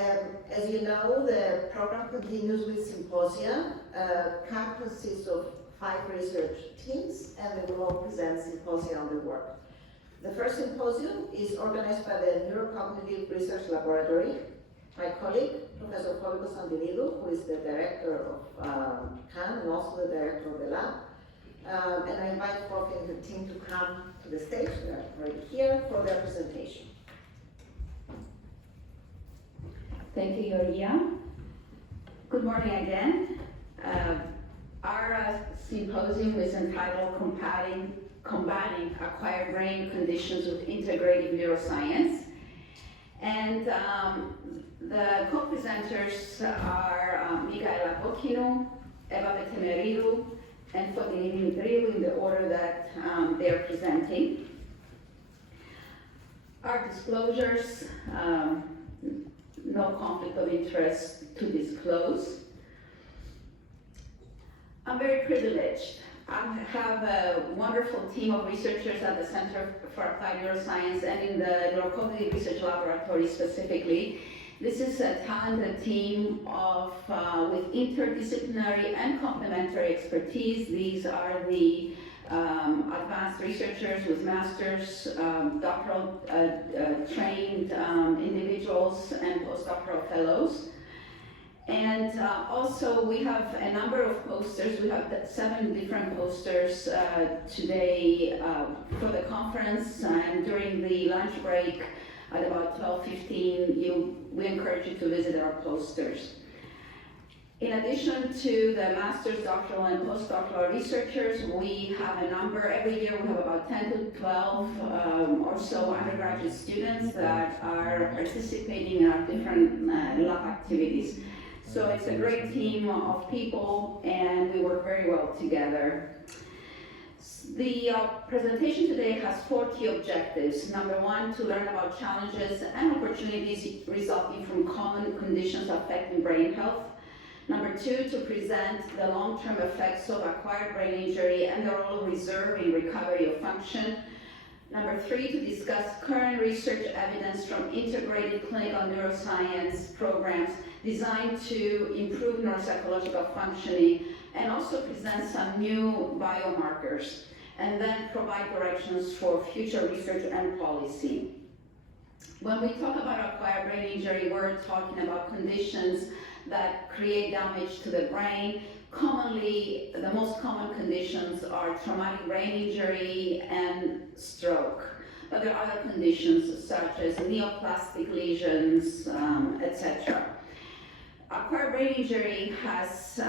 As you know, the program continues with Symposium. CAP consists of 5 research teams, and they will all present Symposium on the work. The first Symposium is organized by the Neurocognitive Research Laboratory. My colleague, Professor Fofi Constantinidou, who is the director of CAN and also the director of the lab. And I invite Fofi and her team to come to the stage. They're already here for their presentation. Thank you, Yoria. Good morning again. Our symposium is entitled Combating Acquired Brain Conditions with Integrative Neuroscience. And the co-presenters are Michaela Bocchino, Eva Betemeridou, and Fofi Dimitriou in the order that they are presenting. Our disclosures, no conflict of interest to disclose. I'm very privileged. I have a wonderful team of researchers at the Center for Applied Neuroscience and in the Neurocognitive Research Laboratory specifically. This is a talented team of with interdisciplinary and complementary expertise. These are the advanced researchers with masters, doctoral trained individuals, and postdoctoral fellows. And also we have a number of posters. We have 7 different posters today for the conference, and during the lunch break at about 12:15, we encourage you to visit our posters. In addition to the master's, doctoral, and postdoctoral researchers, we have a number. Every year we have about 10 to 12 or so undergraduate students that are participating in our different lab activities. So it's a great team of people, and we work very well together. The presentation today has 4 key objectives. Number 1, to learn about challenges and opportunities resulting from common conditions affecting brain health. Number 2, to present the long-term effects of acquired brain injury and the role of reserve in recovery of function. Number 3, to discuss current research evidence from integrated clinical neuroscience programs designed to improve neuropsychological functioning, and also present some new biomarkers, and then provide directions for future research and policy. When we talk about acquired brain injury, we're talking about conditions that create damage to the brain. Commonly, the most common conditions are traumatic brain injury and stroke. But there are other conditions such as neoplastic lesions, etc. Acquired brain injury has,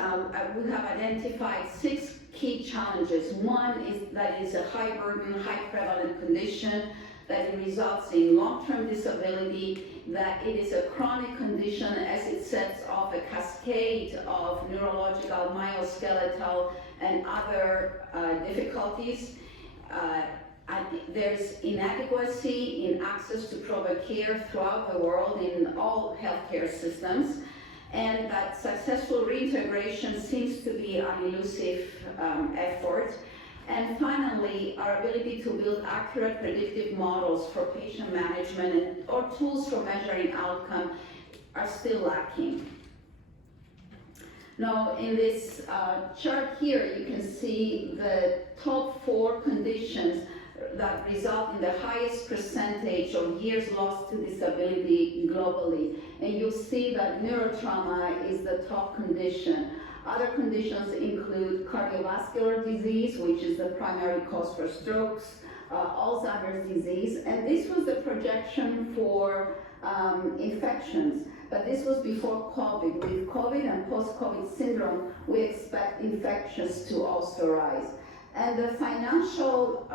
we have identified 6 key challenges. One is that it's a high burden, high prevalent condition, that it results in long-term disability, that it is a chronic condition as it sets off a cascade of neurological, myoskeletal, and other difficulties. There's inadequacy in access to proper care throughout the world in all healthcare systems, and that successful reintegration seems to be an elusive effort. And finally, our ability to build accurate predictive models for patient management or tools for measuring outcome are still lacking. Now, in this chart here, you can see the top 4 conditions that result in the highest percentage of years lost to disability globally. And you'll see that neurotrauma is the top condition. Other conditions include cardiovascular disease, which is the primary cause for strokes, Alzheimer's disease, and this was the projection for infections. But this was before COVID. With COVID and post-COVID syndrome, we expect infections to also rise. And the financial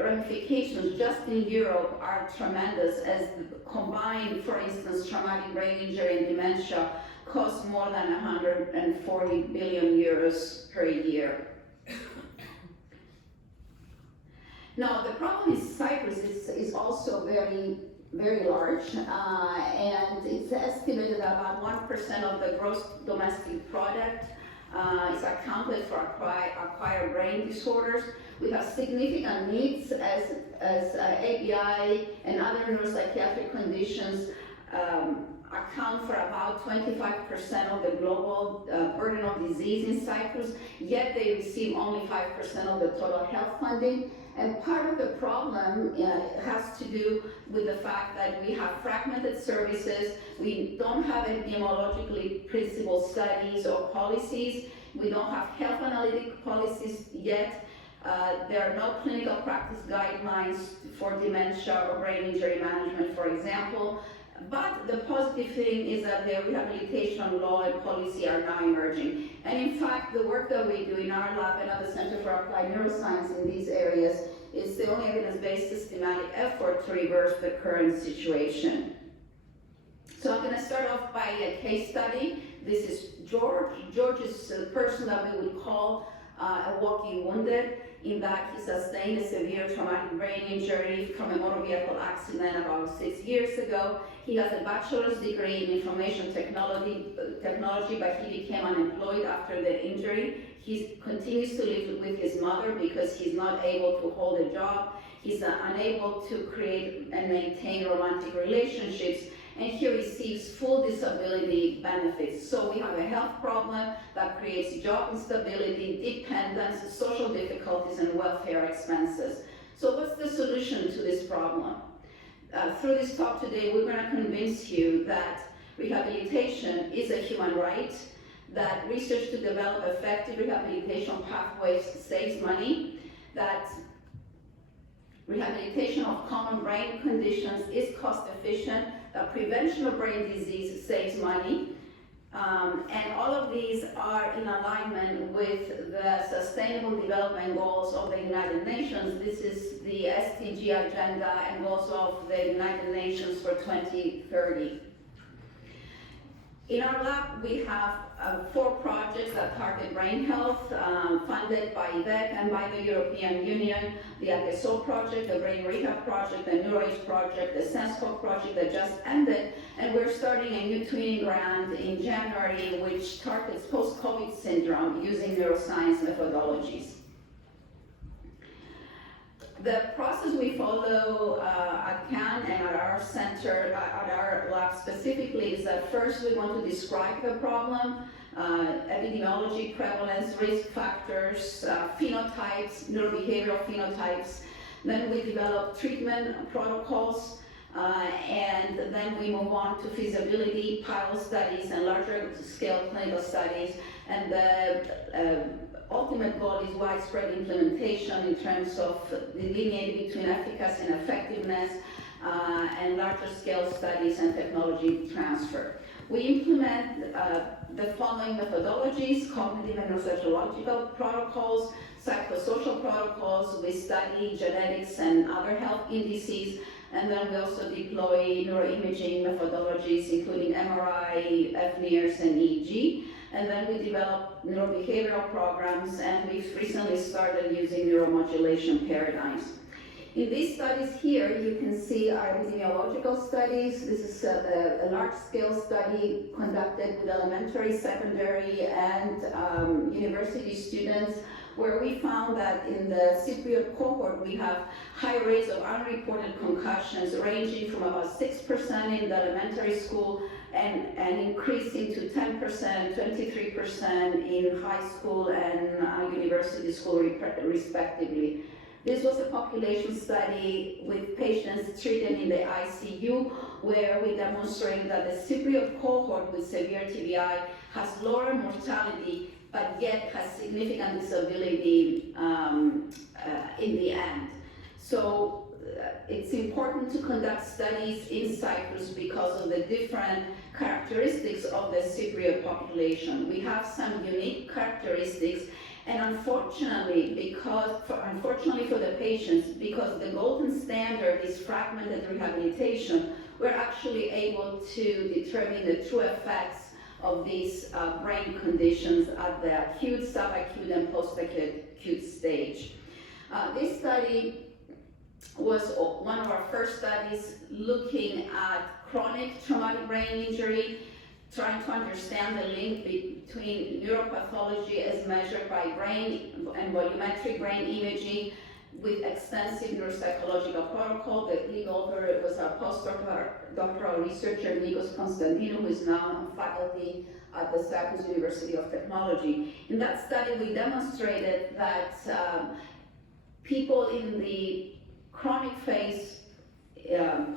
ramifications just in Europe are tremendous, as combined, for instance, traumatic brain injury and dementia cost more than 140 billion euros per year. Now, the problem is Cyprus is also very, very large, and it's estimated that about 1% of the gross domestic product is accounted for acquired brain disorders. We have significant needs as ABI and other neuropsychiatric conditions account for about 25% of the global burden of disease in Cyprus, yet they receive only 5% of the total health funding. And part of the problem has to do with the fact that we have fragmented services, we don't have epidemiologically principled studies or policies, we don't have health analytic policies yet, there are no clinical practice guidelines for dementia or brain injury management, for example. But the positive thing is that the rehabilitation law and policy are now emerging. And in fact, the work that we do in our lab and at the Center for Applied Neuroscience in these areas is the only evidence-based systematic effort to reverse the current situation. So I'm going to start off by a case study. This is George. George is a person that we would call a walking wounded, in that he sustained a severe traumatic brain injury from a motor vehicle accident about 6 years ago. He has a bachelor's degree in information technology, but he became unemployed after the injury. He continues to live with his mother because he's not able to hold a job. He's unable to create and maintain romantic relationships, and he receives full disability benefits. So we have a health problem that creates job instability, dependence, social difficulties, and welfare expenses. So what's the solution to this problem? Through this talk today, we're going to convince you that rehabilitation is a human right, that research to develop effective rehabilitation pathways saves money, that rehabilitation of common brain conditions is cost efficient, that prevention of brain disease saves money, and all of these are in alignment with the Sustainable Development Goals of the United Nations. This is the SDG agenda and goals of the United Nations for 2030. In our lab, we have 4 projects that target brain health, funded by IDEC and by the European Union: the ATESO project, the Brain Rehab project, the NeuroAge project, the SenseCog project that just ended, and we're starting a new twinning grant in January which targets post-COVID syndrome using neuroscience methodologies. The process we follow at CAN and at our center, at our lab specifically, is that first we want to describe the problem, epidemiology, prevalence, risk factors, phenotypes, neurobehavioral phenotypes. Then we develop treatment protocols, and then we move on to feasibility, pilot studies, and larger scale clinical studies. And the ultimate goal is widespread implementation in terms of delineating between efficacy and effectiveness, and larger scale studies and technology transfer. We implement the following methodologies: cognitive and neuropsychological protocols, psychosocial protocols. We study genetics and other health indices, and then we also deploy neuroimaging methodologies, including MRI, FNIRS, and EEG. And then we develop neurobehavioral programs, and we've recently started using neuromodulation paradigms. In these studies here, you can see our epidemiological studies. This is a large-scale study conducted with elementary, secondary, and university students, where we found that in the Cypriot cohort, we have high rates of unreported concussions, ranging from about 6% in the elementary school and increasing to 10%, 23% in high school and university school, respectively. This was a population study with patients treated in the ICU, where we demonstrated that the Cypriot cohort with severe TBI has lower mortality, but yet has significant disability in the end. So it's important to conduct studies in Cyprus because of the different characteristics of the Cypriot population. We have some unique characteristics, and unfortunately for the patients, because the golden standard is fragmented rehabilitation, we're actually able to determine the true effects of these brain conditions at the acute, subacute, and post-acute stage. This study was one of our first studies looking at chronic traumatic brain injury, trying to understand the link between neuropathology as measured by brain and volumetric brain imaging with extensive neuropsychological protocol. The lead author was our postdoctoral researcher, Constantinidou, who is now on faculty at the Cyprus University of Technology. In that study, we demonstrated that people in the chronic phase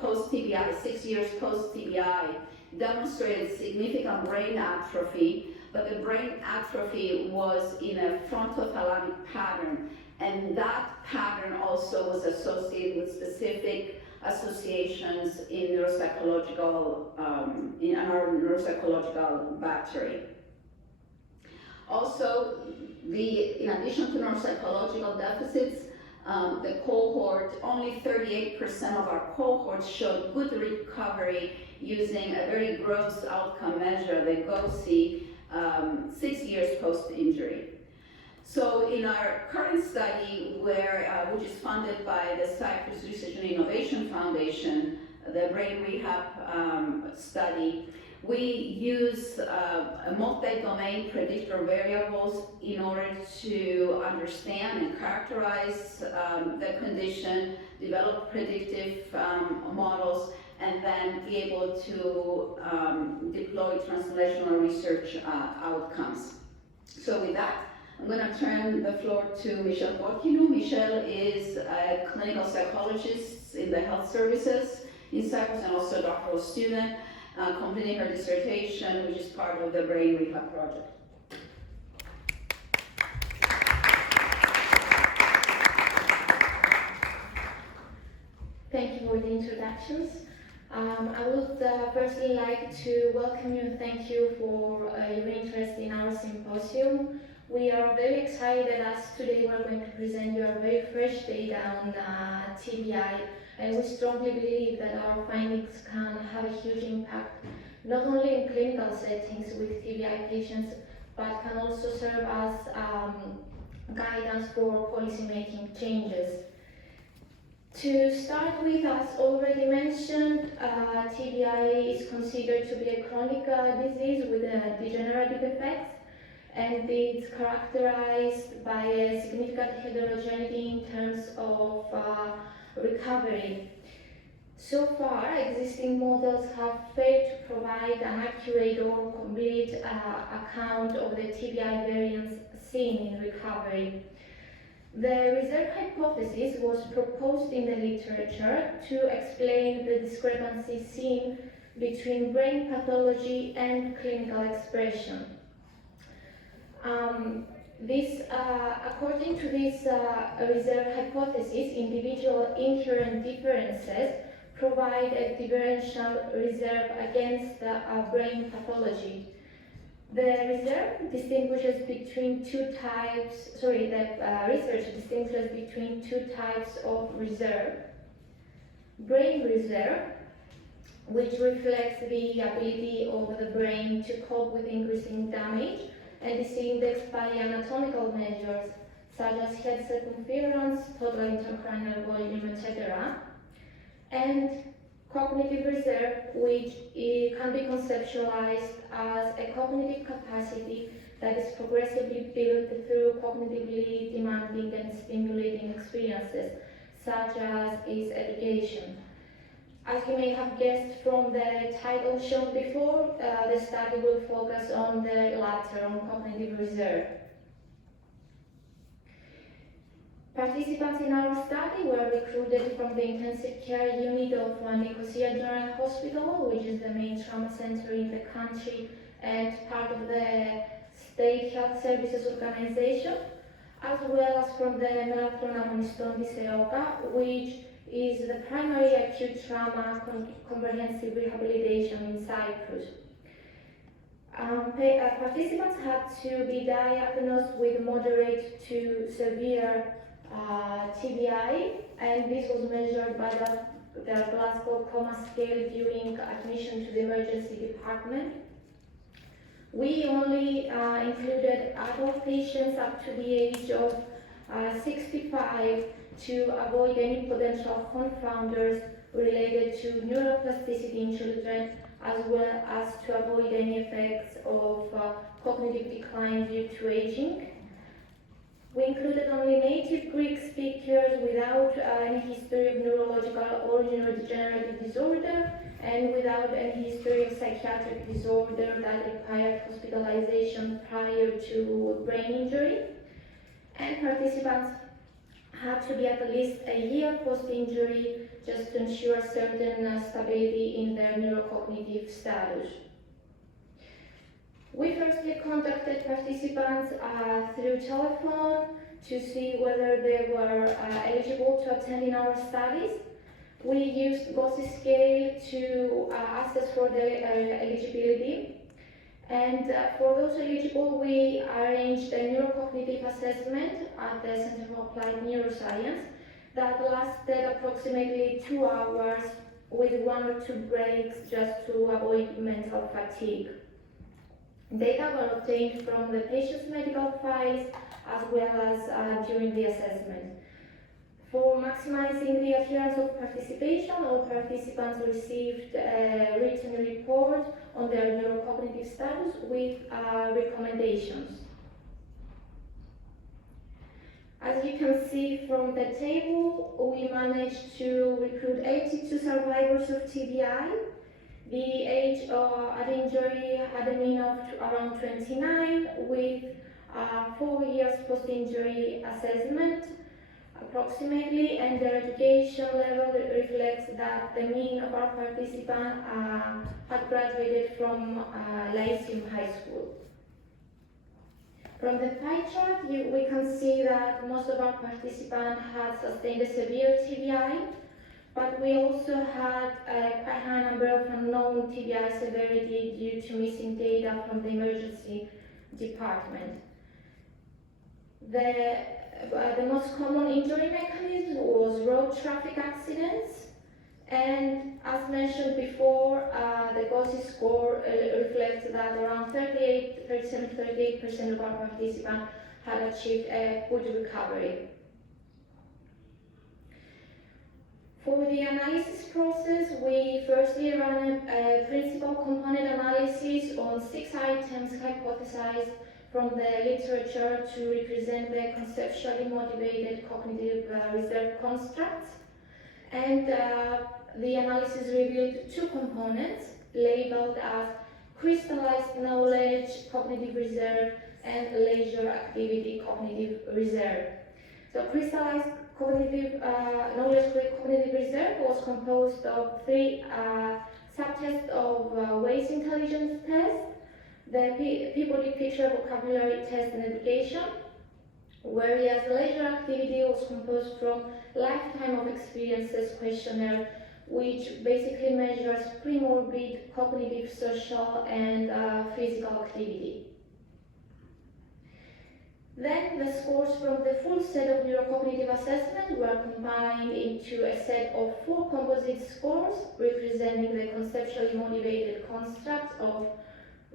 post-TBI, 6 years post-TBI, demonstrated significant brain atrophy, but the brain atrophy was in a frontothalamic pattern, and that pattern also was associated with specific associations in neuropsychological, in our neuropsychological battery. Also, in addition to neuropsychological deficits, the cohort, only 38% of our cohort showed good recovery using a very gross outcome measure, the GOSI, 6 years post-injury. So in our current study, which is funded by the Cyprus Research and Innovation Foundation, the brain rehab study, we use multi-domain predictor variables in order to understand and characterize the condition, develop predictive models, and then be able to deploy translational research outcomes. So with that, I'm going to turn the floor to Michelle Borkinou. Michelle is a clinical psychologist in the health services in Cyprus and also a doctoral student, completing her dissertation, which is part of the brain rehab project. Thank you for the introductions. I would firstly like to welcome you and thank you for your interest in our symposium. We are very excited as today we're going to present you our very fresh data on TBI, and we strongly believe that our findings can have a huge impact, not only in clinical settings with TBI patients, but can also serve as guidance for policy-making changes. To start with, as already mentioned, TBI is considered to be a chronic disease with degenerative effects, and it's characterized by a significant heterogeneity in terms of recovery. So far, existing models have failed to provide an accurate or complete account of the TBI variants seen in recovery. The reserve hypothesis was proposed in the literature to explain the discrepancy seen between brain pathology and clinical expression. According to this reserve hypothesis, individual inherent differences provide a differential reserve against brain pathology. The research distinguishes between two types of reserve. Brain reserve, which reflects the ability of the brain to cope with increasing damage and is indexed by anatomical measures such as head circumference, total intracranial volume, etc. And cognitive reserve, which can be conceptualized as a cognitive capacity that is progressively built through cognitively demanding and stimulating experiences, such as is education. As you may have guessed from the title shown before, the study will focus on the latter, on cognitive reserve. Participants in our study were recruited from the intensive care unit of Nicosia General Hospital, which is the main trauma center in the country and part of the State Health Services Organization, as well as from the Melatron Agoniston Diseoka, which is the primary acute trauma comprehensive rehabilitation in Cyprus. Participants had to be diagnosed with moderate to severe TBI, and this was measured by the Glasgow Coma Scale during admission to the emergency department. We only included adult patients up to the age of 65 to avoid any potential confounders related to neuroplasticity in children, as well as to avoid any effects of cognitive decline due to aging. We included only native Greek speakers without any history of neurological or neurodegenerative disorder and without any history of psychiatric disorder that required hospitalization prior to brain injury. And participants had to be at least a year post-injury just to ensure certain stability in their neurocognitive status. We firstly contacted participants through telephone to see whether they were eligible to attend in our studies. We used GOSI scale to assess for their eligibility. And for those eligible, we arranged a neurocognitive assessment at the Center for Applied Neuroscience that lasted approximately 2 hours with 1 or 2 breaks just to avoid mental fatigue. Data were obtained from the patient's medical files as well as during the assessment. For maximizing the adherence of participation, all participants received a written report on their neurocognitive status with recommendations. As you can see from the table, we managed to recruit 82 survivors of TBI. The age at injury had a mean of around 29 with 4 years post-injury assessment approximately, and their education level reflects that the mean of our participants had graduated from Lyceum High School. From the pie chart, we can see that most of our participants had sustained a severe TBI, but we also had a quite high number of unknown TBI severity due to missing data from the emergency department. The most common injury mechanism was road traffic accidents, and as mentioned before, the GOSI score reflects that around 37-38% of our participants had achieved a good recovery. For the analysis process, we firstly ran a principal component analysis on 6 items hypothesized from the literature to represent the conceptually motivated cognitive reserve constructs. And the analysis revealed 2 components labeled as crystallized knowledge cognitive reserve and leisure activity cognitive reserve. So crystallized cognitive knowledge cognitive reserve was composed of 3 subtests of Weiss intelligence test, the Peabody picture vocabulary test and education, whereas leisure activity was composed from lifetime of experiences questionnaire, which basically measures pre-morbid cognitive, social, and physical activity. Then the scores from the full set of neurocognitive assessment were combined into a set of 4 composite scores representing the conceptually motivated constructs of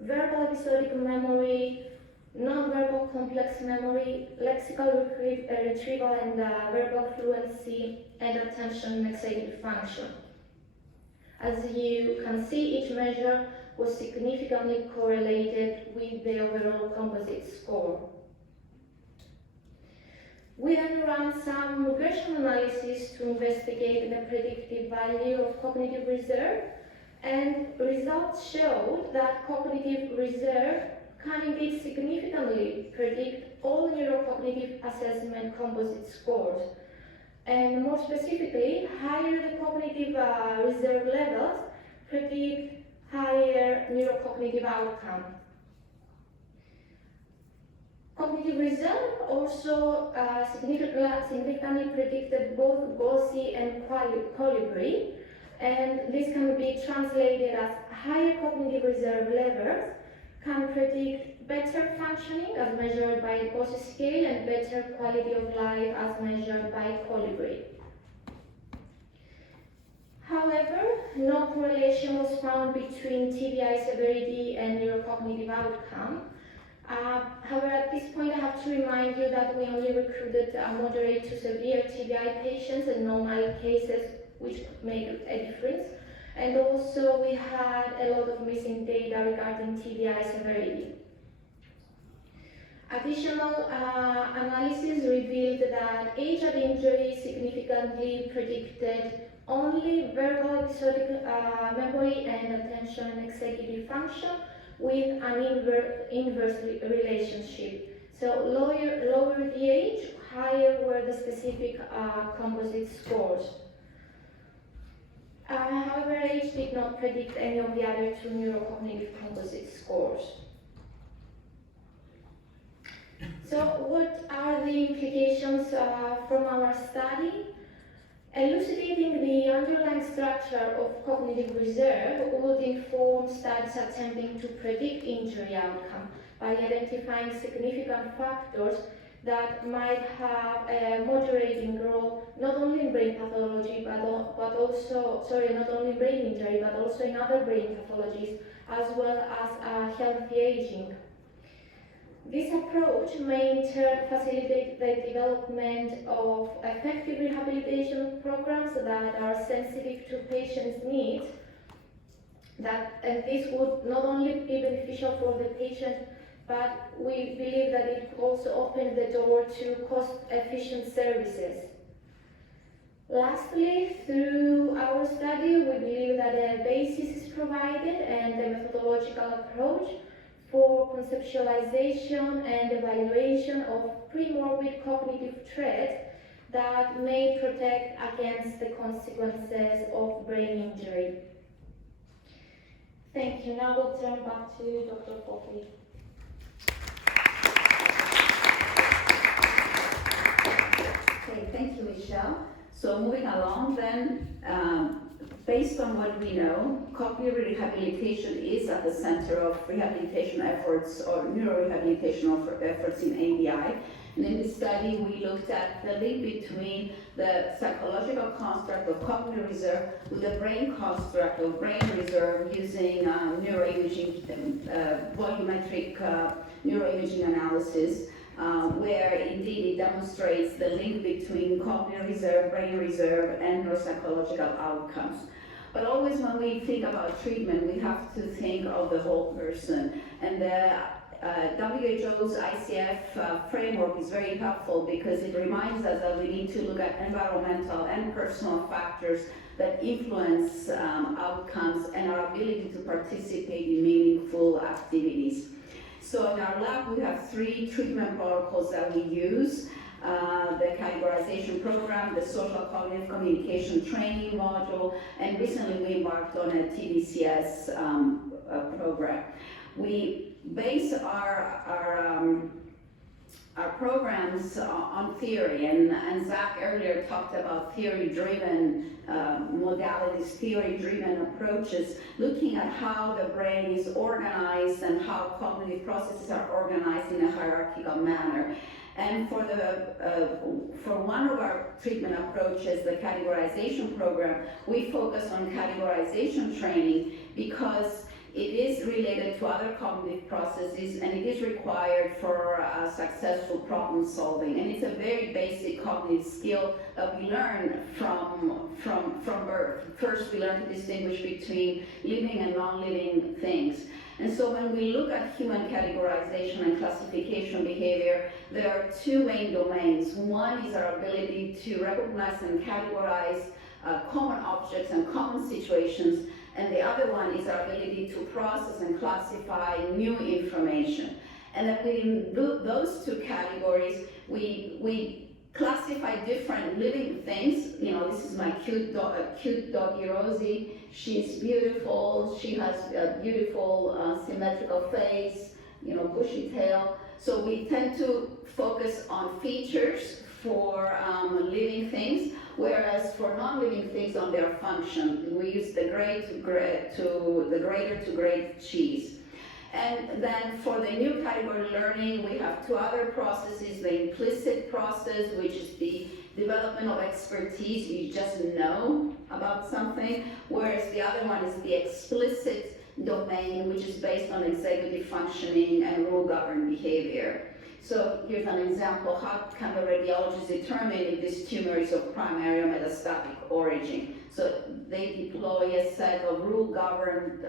verbal episodic memory, non-verbal complex memory, lexical retrieval and verbal fluency, and attention and executive function. As you can see, each measure was significantly correlated with the overall composite score. We then ran some regression analysis to investigate the predictive value of cognitive reserve, and results showed that cognitive reserve can indeed significantly predict all neurocognitive assessment composite scores. And more specifically, higher the cognitive reserve levels predict higher neurocognitive outcome. Cognitive reserve also significantly predicted both GOSI and Colibri, and this can be translated as higher cognitive reserve levels can predict better functioning as measured by GOSI scale and better quality of life as measured by Colibri. However, no correlation was found between TBI severity and neurocognitive outcome. However, at this point I have to remind you that we only recruited moderate to severe TBI patients and no mild cases, which could make a difference. And also we had a lot of missing data regarding TBI severity. Additional analysis revealed that age-add injury significantly predicted only verbal episodic memory and attention and executive function with an inverse relationship. So lower the age, higher were the specific composite scores. However, age did not predict any of the other two neurocognitive composite scores. So what are the implications from our study? Elucidating the underlying structure of cognitive reserve would inform studies attempting to predict injury outcome by identifying significant factors that might have a moderating role not only in brain pathology but also, not only in brain injury but also in other brain pathologies as well as healthy aging. This approach may in turn facilitate the development of effective rehabilitation programs that are sensitive to patients' needs, and this would not only be beneficial for the patient, but we believe that it could also open the door to cost-efficient services. Lastly, through our study, we believe that a basis is provided and a methodological approach for conceptualization and evaluation of premorbid cognitive threats that may protect against the consequences of brain injury. Thank you. Now we'll turn back to Dr. Fofi. Okay, thank you, Michelle. So moving along then, based on what we know, cognitive rehabilitation is at the center of rehabilitation efforts or neurorehabilitation efforts in ABI. And in this study, we looked at the link between the psychological construct of cognitive reserve with the brain construct of brain reserve using neuroimaging, volumetric neuroimaging analysis. Where indeed it demonstrates the link between cognitive reserve, brain reserve, and neuropsychological outcomes. But always when we think about treatment, we have to think of the whole person. And the WHO's ICF framework is very helpful because it reminds us that we need to look at environmental and personal factors that influence outcomes and our ability to participate in meaningful activities. So in our lab, we have 3 treatment protocols that we use. The categorization program, the social cognitive communication training module, and recently we embarked on a TDCS program. We base our programs on theory, and Zach earlier talked about theory-driven modalities, theory-driven approaches, looking at how the brain is organized and how cognitive processes are organized in a hierarchical manner. And for one of our treatment approaches, the categorization program, we focus on categorization training because it is related to other cognitive processes and it is required for successful problem solving. And it's a very basic cognitive skill that we learn from birth. First, we learn to distinguish between living and non-living things. And so when we look at human categorization and classification behavior, there are 2 main domains. One is our ability to recognize and categorize common objects and common situations, and the other one is our ability to process and classify new information. And then within those 2 categories, we classify different living things. You know, this is my cute doggy Rosie. She's beautiful. She has a beautiful symmetrical face, you know, bushy tail. So we tend to focus on features for living things, whereas for non-living things on their function. We use the grader to grade cheese. And then for the new category learning, we have 2 other processes: the implicit process, which is the development of expertise, you just know about something, whereas the other one is the explicit domain, which is based on executive functioning and rule-governed behavior. So here's an example: how can the radiologist determine if this tumor is of primary or metastatic origin? So they deploy a set of rule-governed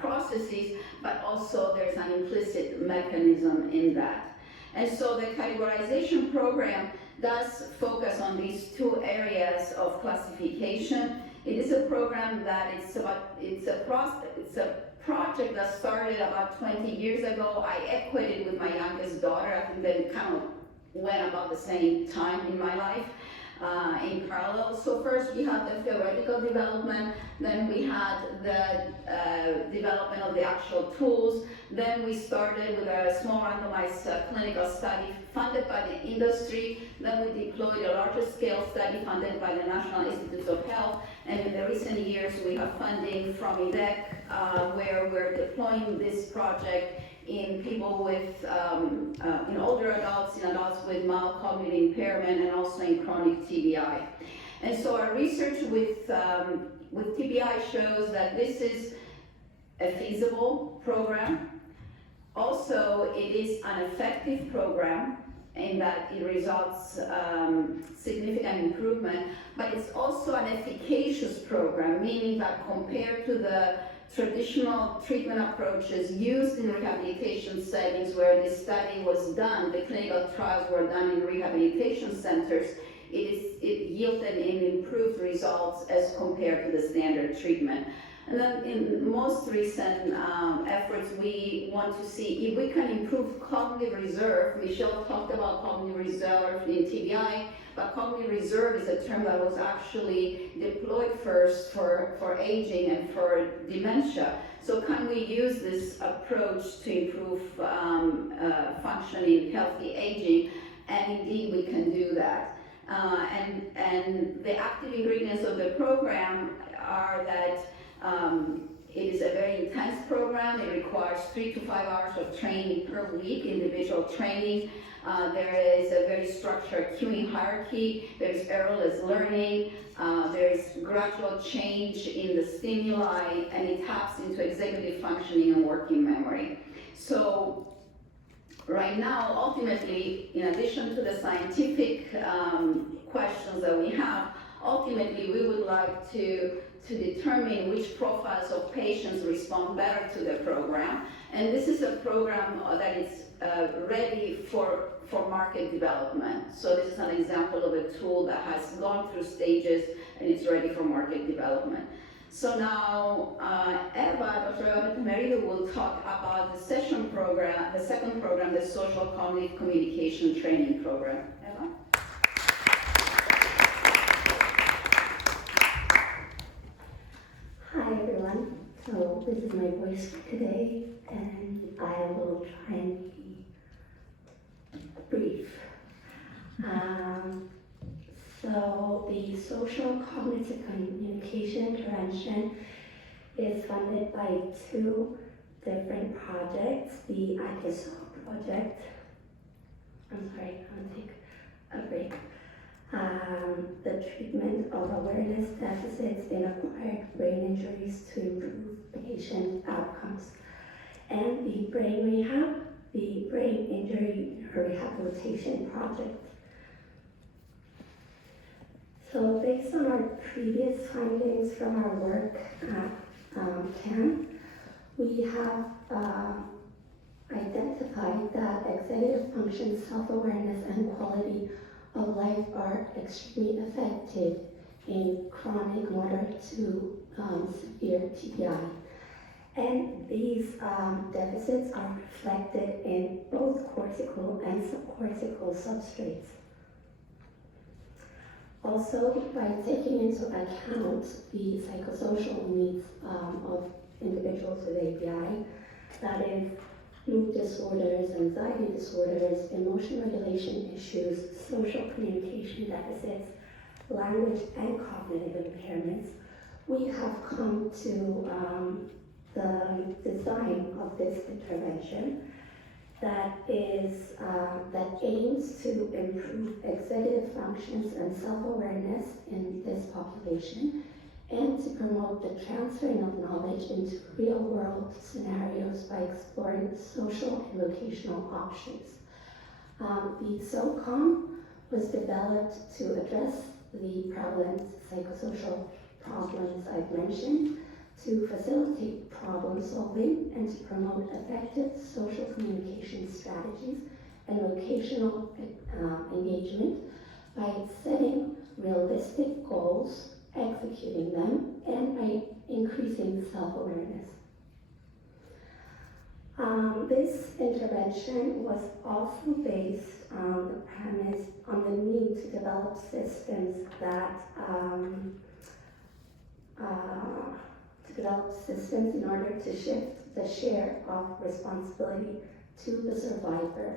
processes processes, but also there's an implicit mechanism in that. And so the categorization program does focus on these two areas of classification. It is a program that it's a project that started about 20 years ago. I equated with my youngest daughter. I think they kind of went about the same time in my life. In parallel. So first we had the theoretical development, then we had the development of the actual tools, then we started with a small randomized clinical study funded by the industry, then we deployed a larger scale study funded by the National Institutes of Health, and in the recent years we have funding from IDEC where we're deploying this project in people with, in older adults, in adults with mild cognitive impairment, and also in chronic TBI. And so our research with TBI shows that this is a feasible program. Also, it is an effective program in that it results significant improvement, but it's also an efficacious program, meaning that compared to the traditional treatment approaches used in rehabilitation settings where this study was done, the clinical trials were done in rehabilitation centers, it yielded in improved results as compared to the standard treatment. And then in most recent efforts, we want to see if we can improve cognitive reserve. Michelle talked about cognitive reserve in TBI, but cognitive reserve is a term that was actually deployed first for aging and for dementia. So can we use this approach to improve functioning, healthy aging? And indeed we can do that. And the active ingredients of the program are that it is a very intense program. It requires 3 to 5 hours of training per week, individual training. There is a very structured queuing hierarchy. There's errorless learning. There's gradual change in the stimuli, and it taps into executive functioning and working memory. So right now, ultimately, in addition to the scientific questions that we have, ultimately we would like to determine which profiles of patients respond better to the program. And this is a program that is ready for market development. So this is an example of a tool that has gone through stages and it's ready for market development. So now Dr. Eva Temeridou will talk about the second program, the Social Cognitive Communication Training Program. Eva? Hi everyone, so this is my voice for today, and I will try and be brief. So the Social Cognitive Communication Intervention is funded by 2 different projects. The ITISO project, I'm sorry, I'll take a break. The treatment of awareness deficits in acquired brain injuries to improve patient outcomes. And the brain rehab, the brain injury rehabilitation project. So based on our previous findings from our work at CAN, we have identified that executive function, self-awareness, and quality of life are extremely effective in chronic, moderate to severe TBI. And these deficits are reflected in both cortical and subcortical substrates. Also, by taking into account the psychosocial needs of individuals with ABI, that is, mood disorders, anxiety disorders, emotion regulation issues, social communication deficits, language and cognitive impairments, we have come to the design of this intervention that aims to improve executive functions and self-awareness in this population, and to promote the transferring of knowledge into real-world scenarios by exploring social and vocational options. The SOCOM was developed to address the prevalent psychosocial problems I've mentioned, to facilitate problem solving and to promote effective social communication strategies and vocational engagement by setting realistic goals, executing them, and by increasing self-awareness. This intervention was also based on the premise, on the need to develop systems in order to shift the share of responsibility to the survivor.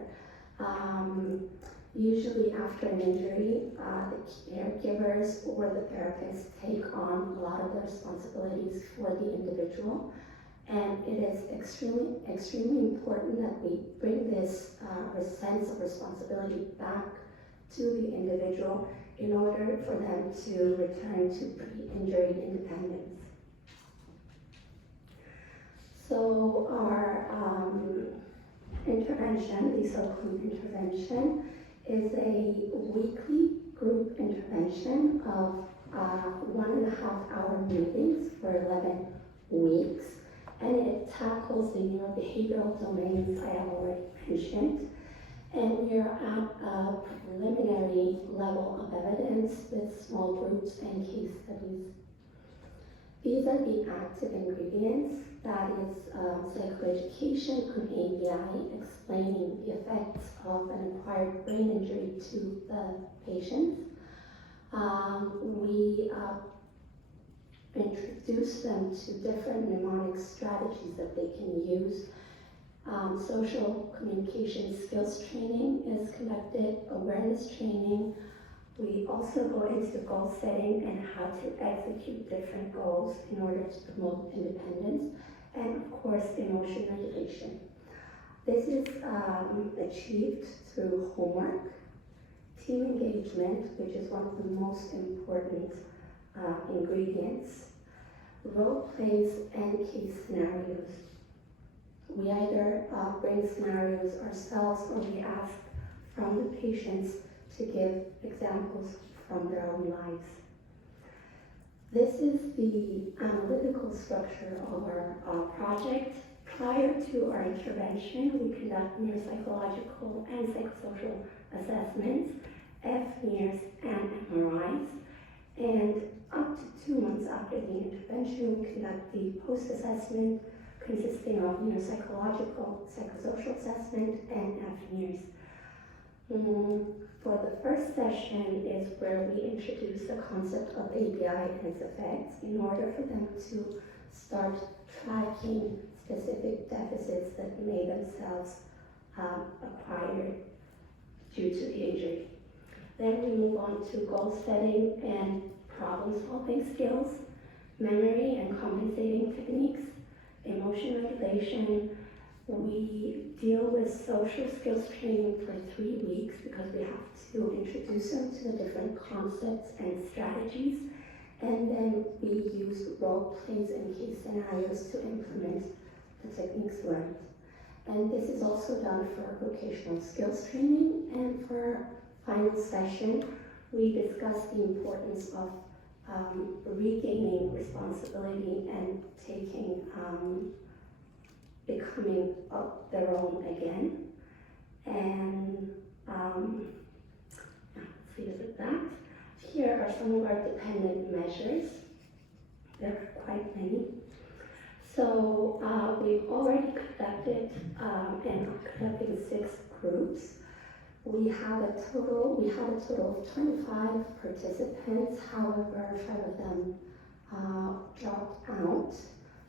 Usually after an injury, the caregivers or the therapists take on a lot of the responsibilities for the individual. And it is extremely important that we bring this sense of responsibility back to the individual in order for them to return to pre-injury independence. So our intervention, the so-called intervention, is a weekly group intervention of 1.5 hour meetings for 11 weeks. And it tackles the neurobehavioral domains I have already mentioned. And we are at a preliminary level of evidence with small groups and case studies. These are the active ingredients, that is psychoeducation on ABI, explaining the effects of an acquired brain injury to the patient. We introduce them to different mnemonic strategies that they can use. Social communication skills training is conducted, awareness training. We also go into goal setting and how to execute different goals in order to promote independence, and of course emotion regulation. This is achieved through homework, team engagement, which is one of the most important ingredients, role plays, and case scenarios. We either bring scenarios ourselves or we ask from the patients to give examples from their own lives. This is the analytical structure of our project. Prior to our intervention, we conduct neuropsychological and psychosocial assessments, FNIRS and MRIs, and up to 2 months after the intervention, we conduct the post-assessment consisting of neuropsychological, psychosocial assessment, and FNIRS. For the first session is where we introduce the concept of ABI and its effects in order for them to start tracking specific deficits that may themselves acquired due to the injury. Then we move on to goal setting and problem-solving skills, memory and compensating techniques, emotion regulation. We deal with social skills training for 3 weeks because we have to introduce them to the different concepts and strategies. And then we use role plays and case scenarios to implement the techniques learned. And this is also done for vocational skills training. And for our final session, we discuss the importance of regaining responsibility and becoming their own again. And let's leave it at that. Here are some of our dependent measures. There are quite many. So we've already conducted and are conducting 6 groups. We had a total of 25 participants. However, 5 of them dropped out.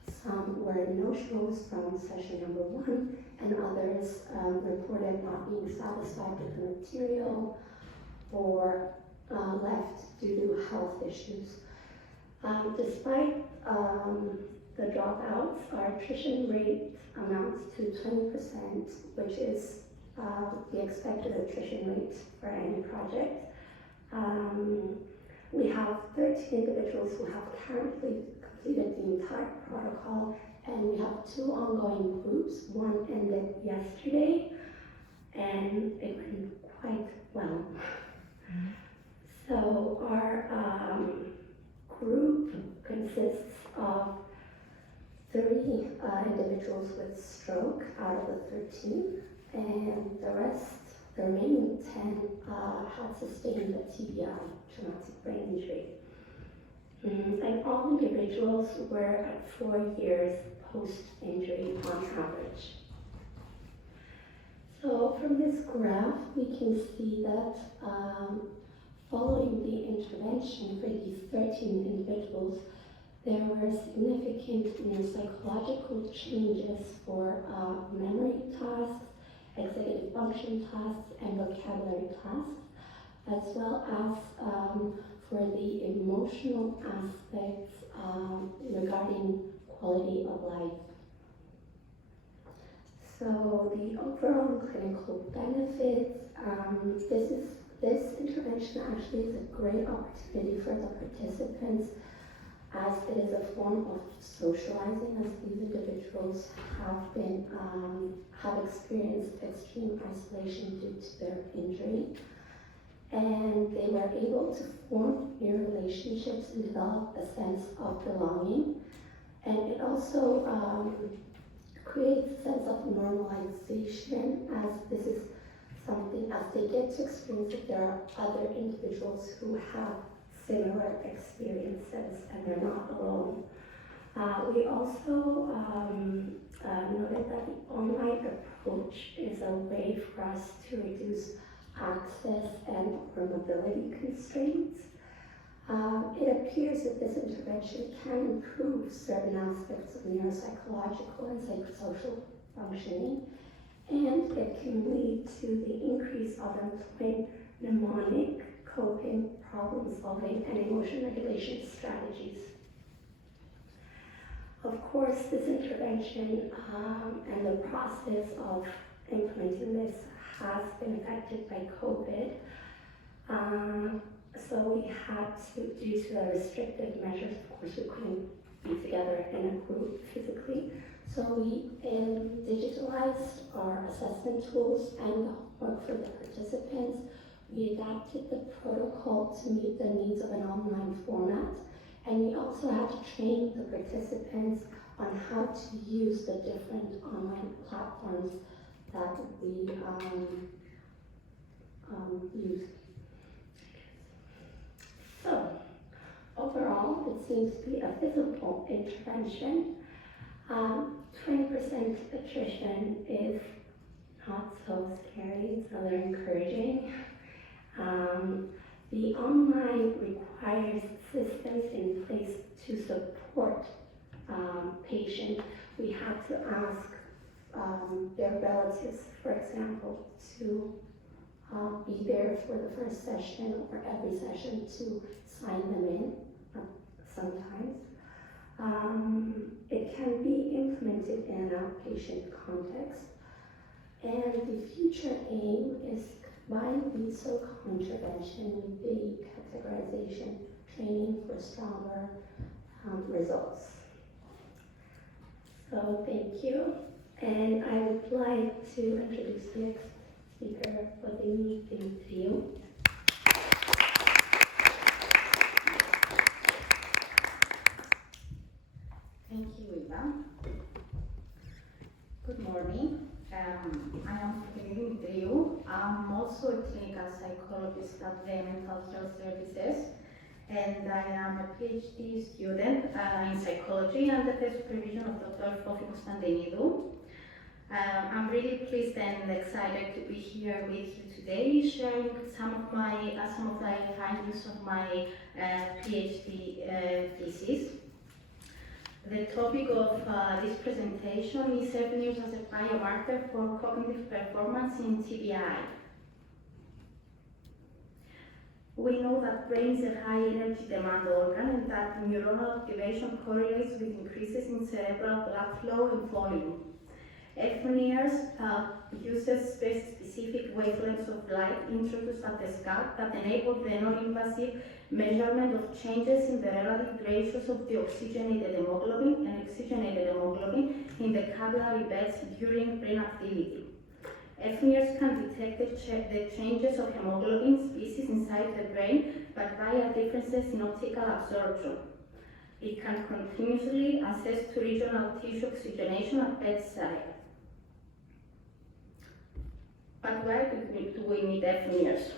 Some were no-shows from session number 1, and others reported not being satisfied with the material or left due to health issues. Despite the dropouts, our attrition rate amounts to 20%, which is the expected attrition rate for any project. We have 13 individuals who have currently completed the entire protocol, and we have 2 ongoing groups. One ended yesterday, and it went quite well. So our group consists of 3 individuals with stroke out of the 13, and the remaining 10 had sustained a TBI, traumatic brain injury. And all individuals were at 4 years post-injury on average. So from this graph, we can see that following the intervention for these 13 individuals, there were significant neuropsychological changes for memory tasks, executive function tasks, and vocabulary tasks, as well as for the emotional aspects regarding quality of life. So the overall clinical benefits, this intervention actually is a great opportunity for the participants, as it is a form of socializing, as these individuals have experienced extreme isolation due to their injury. And they were able to form new relationships and develop a sense of belonging. And it also creates a sense of normalization, as this is something, as they get to experience that there are other individuals who have similar experiences and they're not alone. We also noted that the online approach is a way for us to reduce access and or mobility constraints. It appears that this intervention can improve certain aspects of neuropsychological and psychosocial functioning, and it can lead to the increase of employing mnemonic, coping, problem solving, and emotion regulation strategies. Of course, this intervention and the process of implementing this has been affected by COVID. So we had to, due to the restrictive measures, of course, we couldn't be together in a group physically. So we digitalized our assessment tools and the homework for the participants. We adapted the protocol to meet the needs of an online format. And we also had to train the participants on how to use the different online platforms that we use. So, overall, it seems to be a physical intervention. 20% attrition is not so scary, it's rather encouraging. The online requires systems in place to support patients. We had to ask their relatives, for example, to be there for the first session or every session to sign them in sometimes. It can be implemented in an outpatient context. And the future aim is combine the so-called intervention with the categorization training for stronger results. So thank you. And I would like to introduce the next speaker for the meeting to you. Thank you, Eva. Good morning. I am Constantinidou. I'm also a clinical psychologist at the Mental Health Services, and I am a PhD student in psychology under the supervision of Dr. Fofi Constantinidou. I'm really pleased and excited to be here with you today, sharing some of the findings of my PhD thesis. The topic of this presentation is self use as a biomarker for cognitive performance in TBI. We know that brain is a high energy demand organ and that neuronal activation correlates with increases in cerebral blood flow and volume. FNIRS uses specific wavelengths of light introduced at the scalp that enable the non-invasive measurement of changes in the relative ratios of the oxygenated hemoglobin and oxygenated hemoglobin in the capillary beds during brain activity. FNIRS can detect the changes of hemoglobin species inside the brain, but via differences in optical absorption. It can continuously assess to regional tissue oxygenation at bedside. But why do we need FNIRS?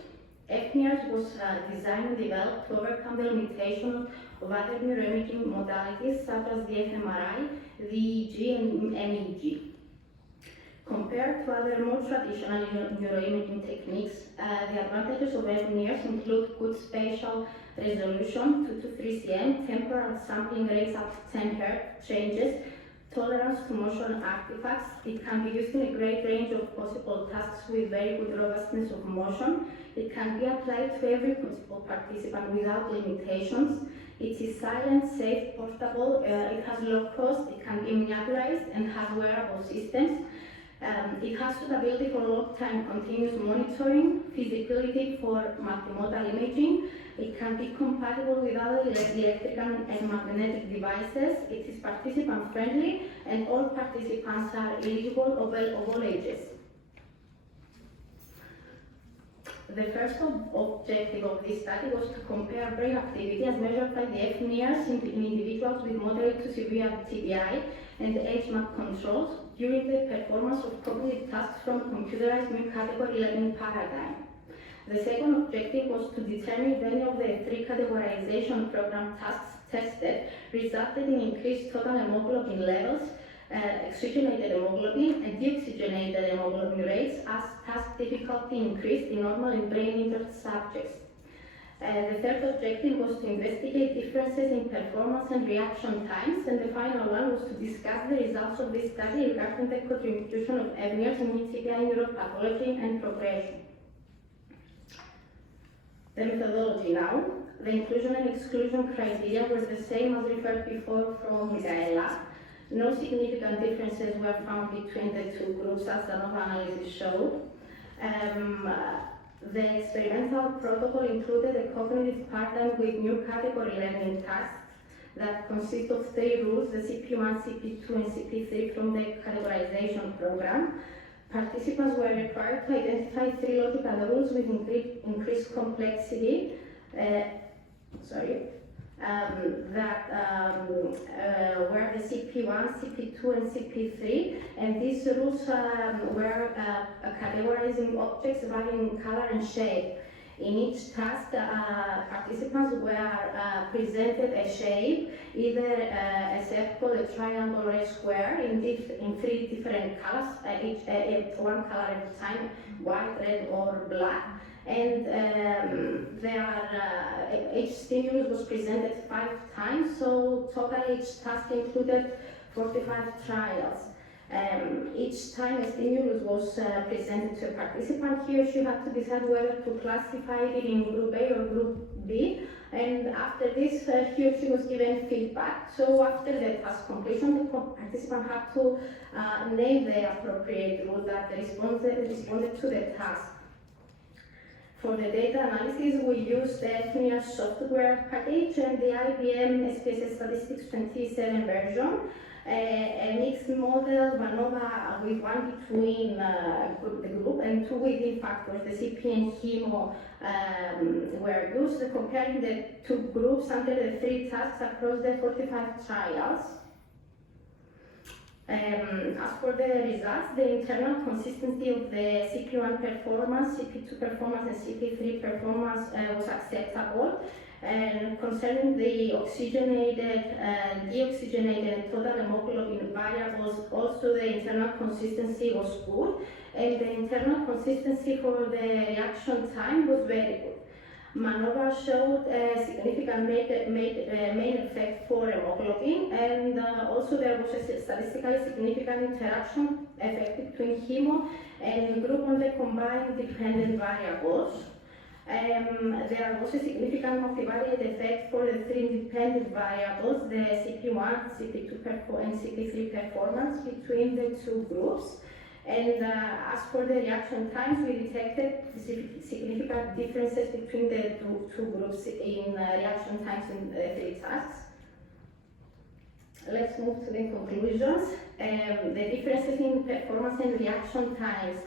FNIRS was designed and developed to overcome the limitations of other neuroimaging modalities such as the fMRI, the EEG, and MEG. Compared to other more traditional neuroimaging techniques, the advantages of FNIRS include good spatial resolution, 2 to 3 cm, temporal sampling rates up to 10 Hz changes, tolerance to motion artifacts. It can be used in a great range of possible tasks with very good robustness of motion. It can be applied to every possible participant without limitations. It is silent, safe, portable, it has low cost, it can be miniaturized and has wearable systems. It has suitability for long-time continuous monitoring, feasibility for multimodal imaging. It can be compatible with other electrical and magnetic devices. It is participant-friendly, and all participants are eligible of all ages. The first objective of this study was to compare brain activity as measured by the FNIRS in individuals with moderate to severe TBI and age-mapped controls during the performance of cognitive tasks from a computerized new category learning paradigm. The second objective was to determine if any of the 3 categorization program tasks tested resulted in increased total hemoglobin levels, oxygenated hemoglobin and deoxygenated hemoglobin rates as task difficulty increased in normal and brain-injured subjects. The third objective was to investigate differences in performance and reaction times, and the final one was to discuss the results of this study regarding the contribution of FNIRS in TBI neuropathology and progression. The methodology now. The inclusion and exclusion criteria were the same as referred before from Michaela. No significant differences were found between the 2 groups as the ANOVA analysis showed. The experimental protocol included a cognitive paradigm with new category learning tasks that consist of 3 rules, the CP1, CP2, and CP3 from the categorization program. Participants were required to identify 3 logical rules with increased complexity, were the CP1, CP2, and CP3, and these rules were categorizing objects varying in color and shape. In each task, participants were presented a shape, either a circle, a triangle, or a square in 3 different colors, one color at a time, white, red, or black. And each stimulus was presented 5 times, so total each task included 45 trials. Each time a stimulus was presented to a participant, he or she had to decide whether to classify it in group A or group B, and after this he or she was given feedback. So after the task completion, the participant had to name the appropriate rule that responded to the task. For the data analysis, we used the FNIRS software package and the IBM SPSS Statistics 27 version, a mixed model, ANOVA with 1 between the group and 2 within factors, the CP and HEMO were used, comparing the 2 groups under the 3 tasks across the 45 trials. As for the results, the internal consistency of the CP1 performance, CP2 performance, and CP3 performance was acceptable. And concerning the oxygenated, deoxygenated, and total hemoglobin variables, also the internal consistency was good, and the internal consistency for the reaction time was very good. ANOVA showed a significant main effect for hemoglobin, and also there was a statistically significant interaction effect between HEMO and group on the combined dependent variables. There was a significant multivariate effect for the 3 independent variables, the CP1, CP2 and CP3 performance between the 2 groups. And as for the reaction times, we detected significant differences between the two groups in reaction times in the 3 tasks. Let's move to the conclusions. The differences in performance and reaction times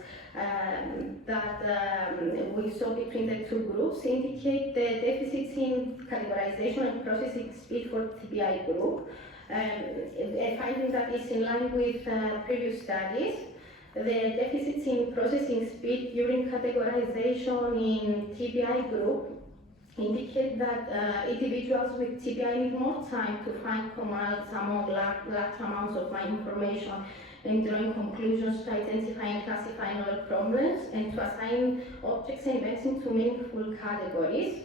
we saw between the two groups indicate the deficits in categorization and processing speed for TBI group, a finding that is in line with previous studies. The deficits in processing speed during categorization in TBI group indicate that individuals with TBI need more time to find commonalities among large amounts of information and drawing conclusions to identify and classify novel problems and to assign objects and events into meaningful categories.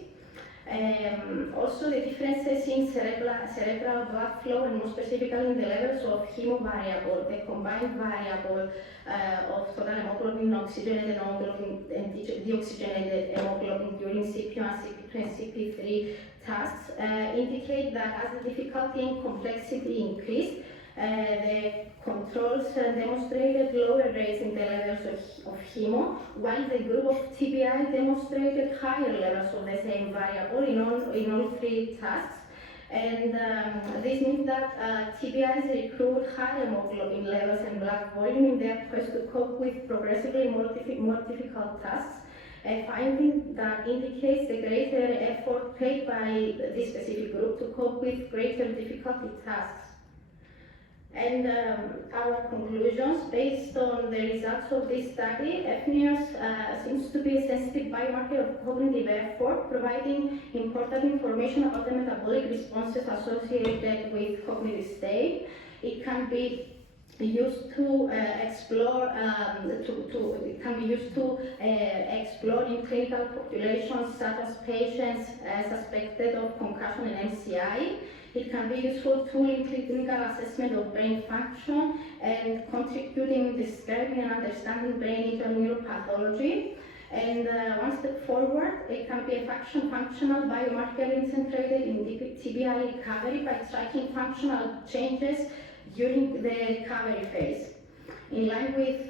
Also, the differences in cerebral blood flow, and more specifically in the levels of hemo variable, the combined variable of total hemoglobin, oxygenated hemoglobin, and deoxygenated hemoglobin during CP1, CP2, and CP3 tasks indicate that as the difficulty and complexity increased, the controls demonstrated lower rates in the levels of hemo, while the group of TBI demonstrated higher levels of the same variable in all three tasks. And this means that TBIs recruit higher hemoglobin levels and blood volume in their quest to cope with progressively more difficult tasks, a finding that indicates the greater effort paid by this specific group to cope with greater difficulty tasks. And our conclusions, based on the results of this study, FNIRS seems to be a sensitive biomarker of cognitive effort, providing important information about the metabolic responses associated with cognitive state. It can be used to explore in clinical populations such as patients suspected of concussion and MCI. It can be useful tool in clinical assessment of brain function and contributing in describing and understanding brain neuropathology. And one step forward, it can be a functional biomarker concentrated in TBI recovery by tracking functional changes during the recovery phase. In line with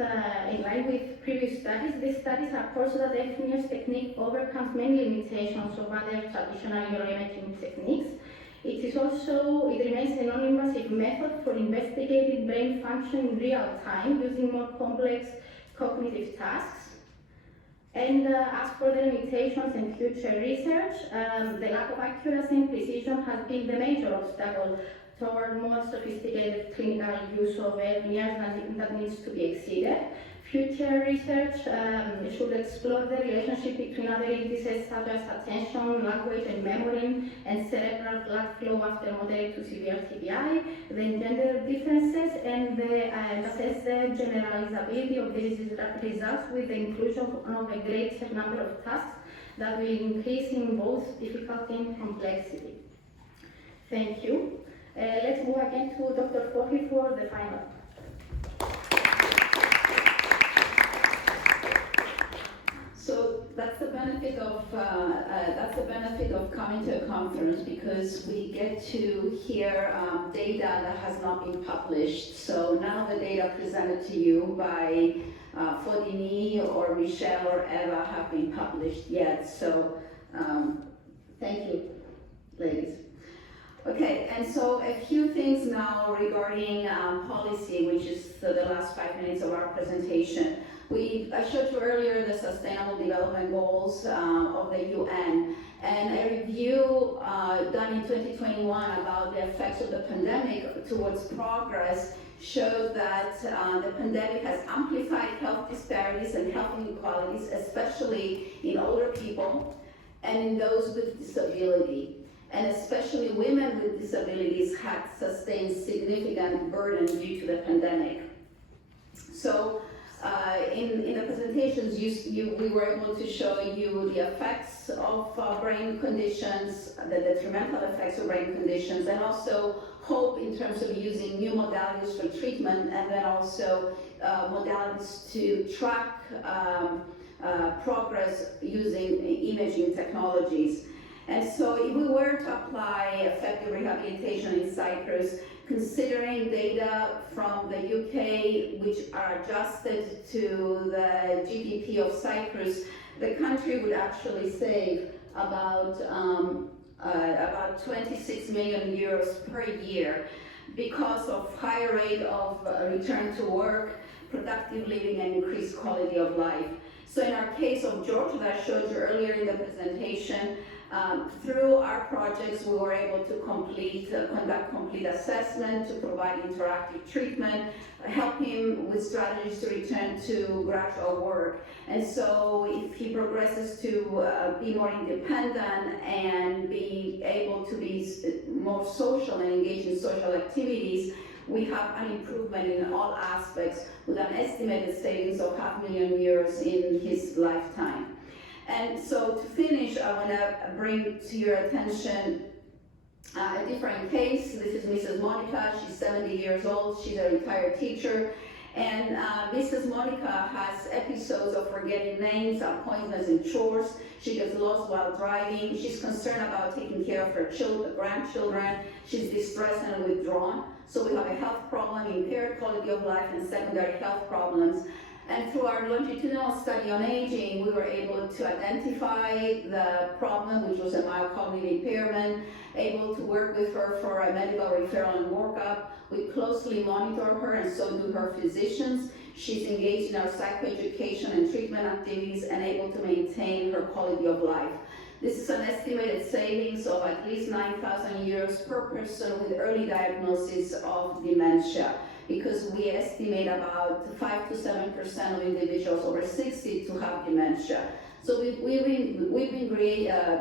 previous studies, this study supports that the FNIRS technique overcomes many limitations of other traditional neuroimaging techniques. It remains a non-invasive method for investigating brain function in real time using more complex cognitive tasks. And as for the limitations in future research, the lack of accuracy and precision has been the major obstacle toward more sophisticated clinical use of FNIRS that needs to be exceeded. Future research should explore the relationship between other indices such as attention, language, and memory, and cerebral blood flow after moderate to severe TBI, the gender differences, and assess the generalizability of these results with the inclusion of a greater number of tasks that will increase in both difficulty and complexity. Thank you. Let's move again to Dr. Fofi for the final. So that's the benefit of coming to a conference, because we get to hear data that has not been published. So none of the data presented to you by Fodini or Michelle or Eva have been published yet. So thank you, ladies. Okay, and so a few things now regarding policy, which is the last 5 minutes of our presentation. I showed you earlier the Sustainable Development Goals of the UN, and a review done in 2021 about the effects of the pandemic towards progress showed that the pandemic has amplified health disparities and health inequalities, especially in older people and in those with disability. And especially women with disabilities had sustained significant burden due to the pandemic. So in the presentations, we were able to show you the effects of brain conditions, the detrimental effects of brain conditions, and also hope in terms of using new modalities for treatment, and then also modalities to track progress using imaging technologies. And so if we were to apply effective rehabilitation in Cyprus, considering data from the UK, which are adjusted to the GDP of Cyprus, the country would actually save about 26 million euros per year because of higher rate of return to work, productive living and increased quality of life. So in our case of George that I showed you earlier in the presentation, through our projects we were able to conduct complete assessment, to provide interactive treatment, help him with strategies to return to gradual work. And so if he progresses to be more independent and be able to be more social and engage in social activities, we have an improvement in all aspects with an estimated savings of €500,000 in his lifetime. And so to finish, I want to bring to your attention a different case. This is Mrs. Monica. She's 70 years old. She's a retired teacher. And Mrs. Monica has episodes of forgetting names, appointments, and chores. She gets lost while driving. She's concerned about taking care of her grandchildren. She's distressed and withdrawn. So we have a health problem, impaired quality of life, and secondary health problems. And through our longitudinal study on aging, we were able to identify the problem, which was a mild cognitive impairment, able to work with her for a medical referral and workup. We closely monitor her, and so do her physicians. She's engaged in our psychoeducation and treatment activities and able to maintain her quality of life. This is an estimated savings of at least €9,000 per person with early diagnosis of dementia, because we estimate about 5 to 7% of individuals over 60 to have dementia. So we've been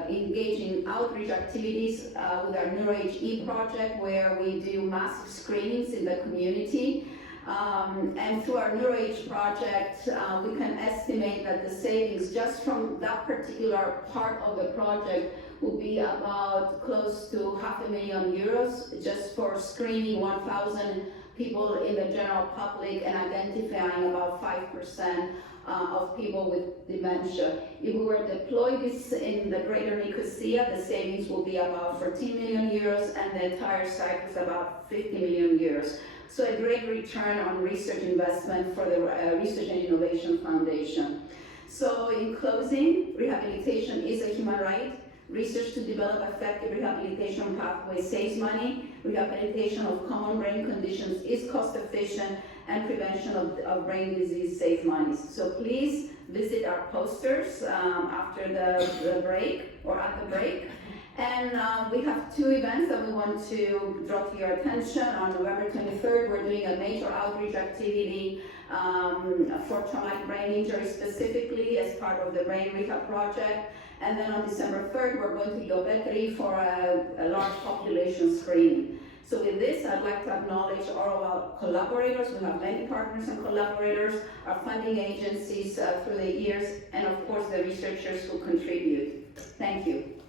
engaging in outreach activities with our NeuroHE project, where we do massive screenings in the community. And through our NeuroH project, we can estimate that the savings just from that particular part of the project will be about close to €500,000 just for screening 1,000 people in the general public and identifying about 5% of people with dementia. If we were to deploy this in the greater Nicosia, the savings will be about €14 million, and the entire site is about €50 million. So a great return on research investment for the Research and Innovation Foundation. So in closing, rehabilitation is a human right. Research to develop effective rehabilitation pathways saves money. Rehabilitation of common brain conditions is cost efficient, and prevention of brain disease saves money. So please visit our posters after the break or at the break. And we have two events that we want to draw to your attention. On November 23rd, we're doing a major outreach activity for traumatic brain injury specifically as part of the Brain Rehab Project. And then on December 3rd, we're going to Gobekli for a large population screening. So with this, I'd like to acknowledge all of our collaborators. We have many partners and collaborators, our funding agencies through the years, and of course the researchers who contribute. Thank you.